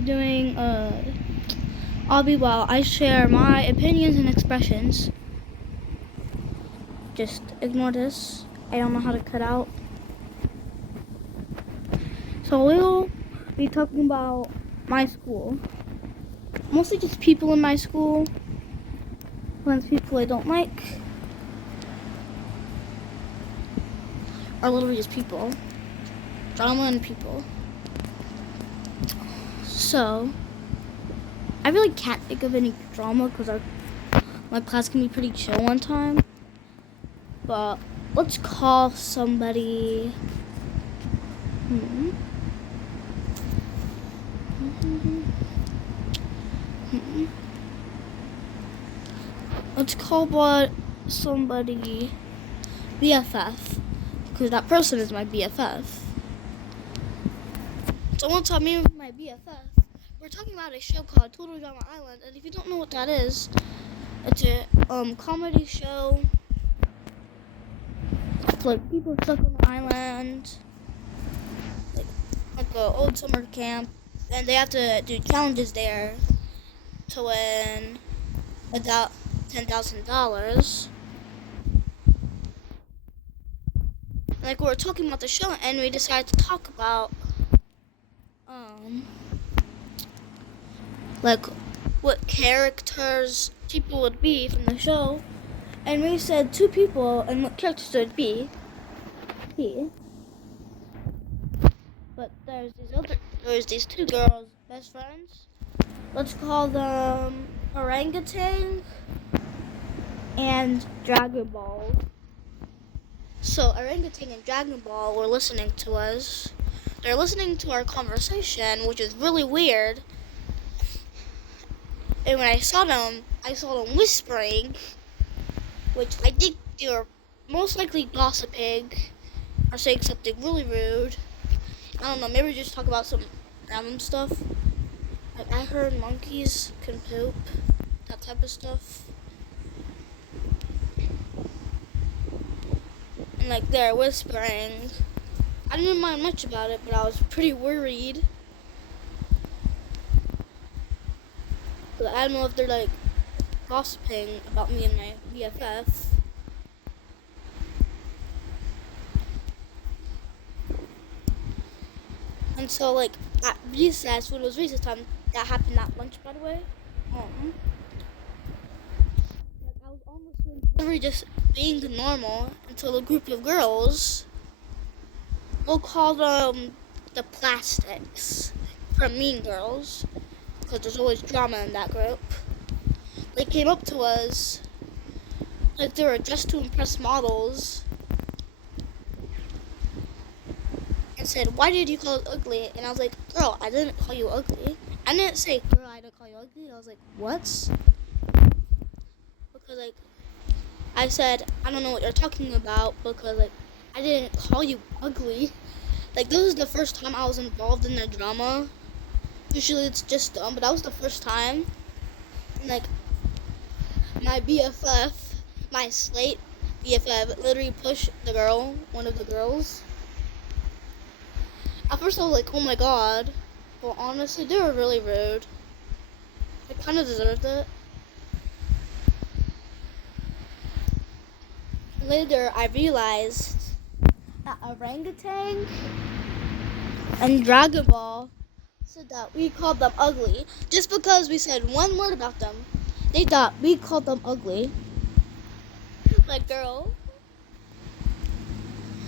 be doing Obby while I share my opinions and expressions. Just ignore this. I don't know how to cut out. So we'll be talking about my school. Mostly just people in my school. Sometimes people I don't like. Or literally just people. Drama and people. So, I really can't think of any drama because my class can be pretty chill one time. But let's call somebody. Let's call somebody BFF because that person is my BFF. So one time, me and my BFF, we're talking about a show called Total Drama Island, and if you don't know what that is, it's a comedy show. It's like people stuck on the island, like an old summer camp, and they have to do challenges there to win about $10,000. Like we were talking about the show, and we decided to talk about like what characters people would be from the show, and we said two people and what characters would be. But there's these two girls, best friends. Let's call them Orangutan and Dragon Ball. So Orangutan and Dragon Ball were listening to us. They're listening to our conversation, which is really weird. And when I saw them whispering, which I think they were most likely gossiping or saying something really rude. I don't know, maybe just talk about some random stuff. Like I heard monkeys can poop, that type of stuff. And like they're whispering. I didn't mind much about it, but I was pretty worried. But I don't know if they're like gossiping about me and my BFF. And so like at recess, when it was recess time, that happened at lunch, by the way. Like I was almost literally just being normal until a group of girls, we'll call them the Plastics from Mean Girls, because there's always drama in that group. They came up to us like they were dressed to impress models and said, "Why did you call us ugly?" And I was like, "Girl, I didn't call you ugly." I didn't say, "Girl, I didn't call you ugly." I was like, "What?" Because like I said, "I don't know what you're talking about," because like I didn't call you ugly. Like this was the first time I was involved in the drama. Usually it's just dumb, but that was the first time. And like my BFF, my slate BFF, literally pushed the girl, one of the girls. At first I was like, oh my god. Well, honestly, they were really rude. I kind of deserved it. Later, I realized that Orangutan and Dragon Ball said that we called them ugly just because we said one word about them. They thought we called them ugly. Like, girl,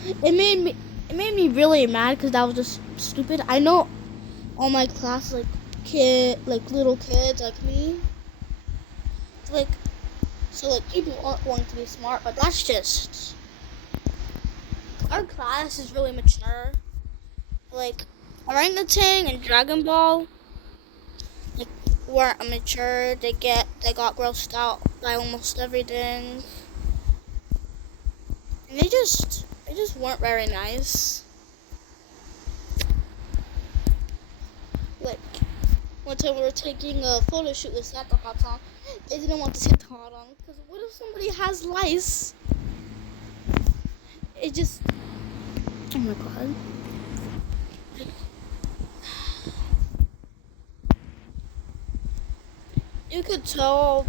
it made me really mad because that was just stupid. I know all my class like little kids like me. So people aren't going to be smart, but that's just our class is really mature. Like Orangutan and Dragon Ball like weren't mature. They got grossed out by almost everything. And they just weren't very nice. Like one time we were taking a photo shoot with Santa Hats on. They didn't want the Santa Hat on because what if somebody has lice? It just, oh my god. you could tell,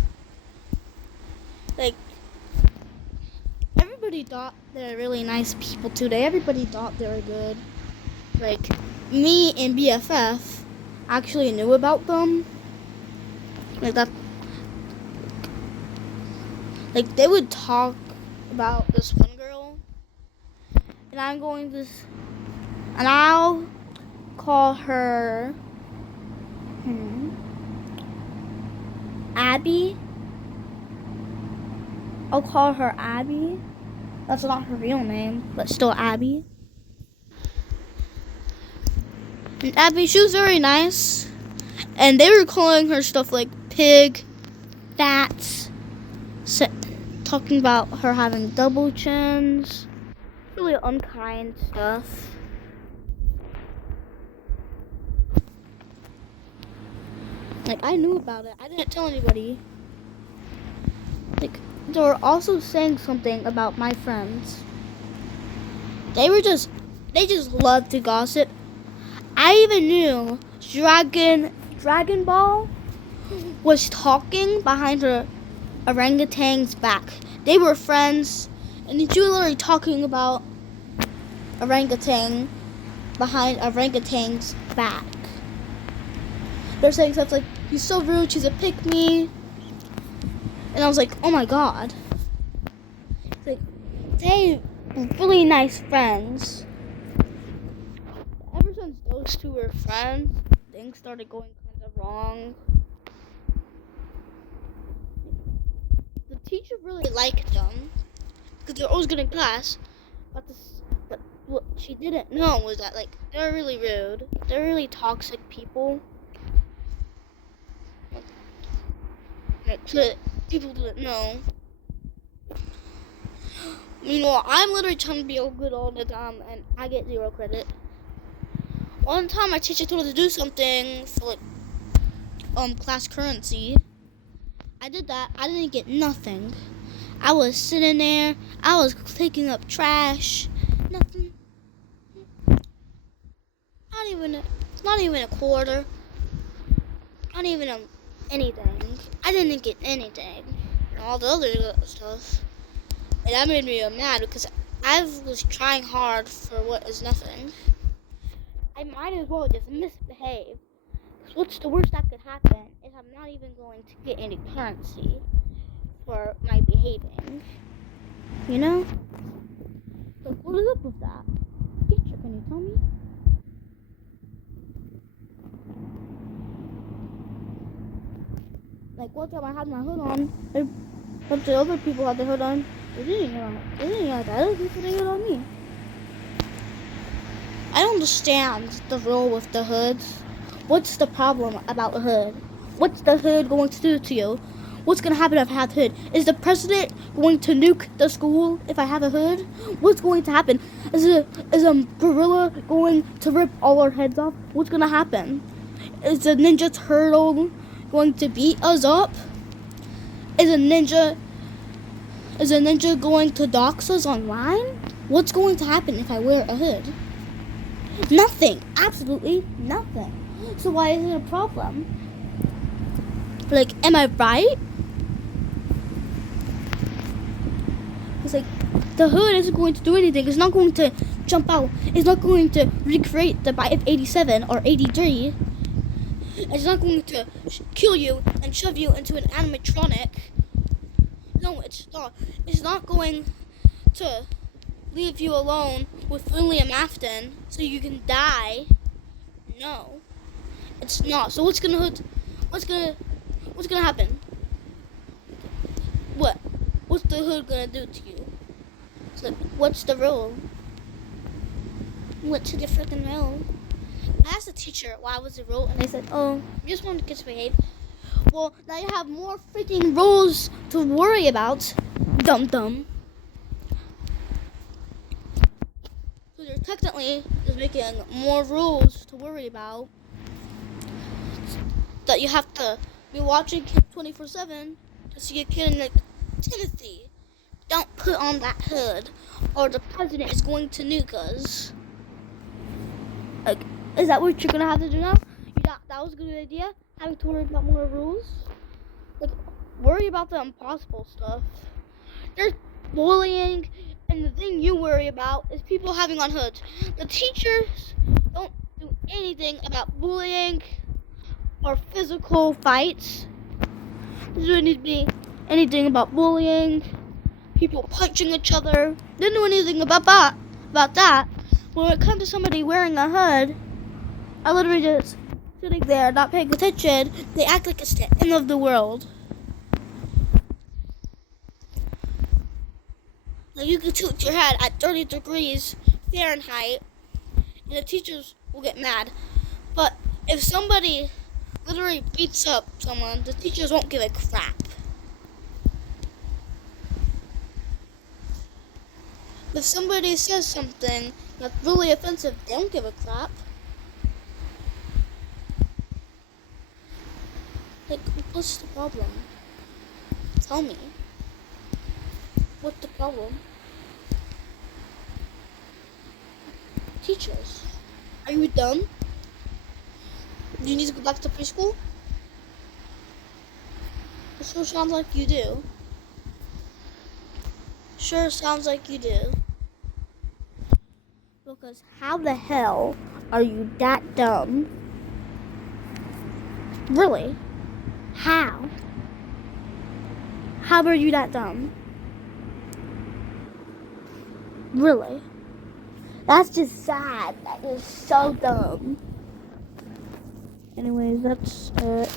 like, everybody thought they were really nice people today. Everybody thought they were good. Like, me and BFF actually knew about them. Like, that. Like, they would talk about this one girl. And and I'll call her Abby. I'll call her Abby. That's not her real name, but still Abby. And Abby, she was very nice. And they were calling her stuff like pig, fat, talking about her having double chins. Really unkind stuff. Like, I knew about it. I didn't tell anybody. Like, they were also saying something about my friends. They just loved to gossip. I even knew Dragon Ball was talking behind her orangutan's back. They were friends, and she was literally talking about orangutan behind orangutan's back. They're saying stuff like, "He's so rude, she's a pick-me." And I was like, oh my god. Like, they were really nice friends. Ever since those two were friends, things started going kind of wrong. The teacher really liked them because they're always good in class, but what she didn't know was that, like, they're really rude. They're really toxic people. Like, people didn't know. Meanwhile, I'm literally trying to be all good all the time, and I get 0 credit. One time, my teacher told us to do something for, like, class currency. I did that. I didn't get nothing. I was sitting there. I was picking up trash. Nothing. Not even a quarter. Not even anything. I didn't get anything. And all the other stuff. And that made me mad because I was trying hard for what is nothing. I might as well just misbehave. Because what's the worst that could happen is I'm not even going to get any currency for my behaving. You know? Like, what is up with that? Teacher, can you tell me? Like, one time I had my hood on, a bunch of other people had their hood on. They didn't have that. Other people didn't get on me. I don't understand the rule with the hoods. What's the problem about the hood? What's the hood going to do to you? What's going to happen if I have a hood? Is the president going to nuke the school if I have a hood? What's going to happen? Is a gorilla going to rip all our heads off? What's going to happen? Is a Ninja Turtle going to beat us up? Is a ninja going to dox us online? What's going to happen if I wear a hood? Nothing. Absolutely nothing. So why is it a problem? Like, am I right? It's like, the hood isn't going to do anything. It's not going to jump out. It's not going to recreate the bite of 87 or 83. It's not going to kill you and shove you into an animatronic. No, it's not. It's not going to leave you alone with William Afton so you can die. No, it's not. So what's gonna happen? What's the hood gonna do to you? So what's the rule? What's the freaking rule? I asked the teacher why was the rule, and they said, "Oh, you just want the kids to behave." Well, now you have more freaking rules to worry about, dum-dum. So you're technically just making more rules to worry about. That you have to be watching 24/7 to see a kid like, Timothy, don't put on that hood, or the president is going to nuke us. Like, is that what you're gonna have to do now? That was a good idea, having to worry about more rules. Like, worry about the impossible stuff. There's bullying, and the thing you worry about is people having on hoods. The teachers don't do anything about bullying or physical fights. They don't need to be anything about bullying, people punching each other. They don't do anything about that. When it comes to somebody wearing a hood, I literally just sitting there not paying attention. They act like it's the end of the world. Like, you can tilt your head at 30 degrees Fahrenheit, and the teachers will get mad. But if somebody literally beats up someone, the teachers won't give a crap. If somebody says something that's really offensive, they don't give a crap. Like, what's the problem? Tell me. What's the problem? Teachers, are you dumb? Do you need to go back to preschool? It sure sounds like you do. Sure sounds like you do. Because how the hell are you that dumb? Really? How? How are you that dumb? Really? That's just sad. That is so dumb. Anyways, that's it.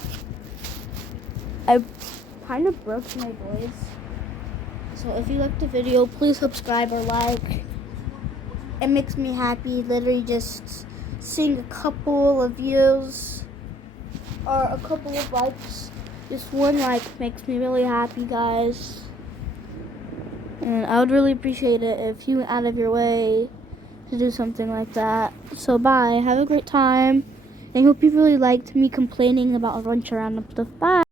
I kind of broke my voice. So if you liked the video, please subscribe or like. It makes me happy. Literally just seeing a couple of views or a couple of likes. Just one like makes me really happy, guys. And I would really appreciate it if you went out of your way to do something like that. So bye. Have a great time. I hope you really liked me complaining about a bunch of random stuff. Bye.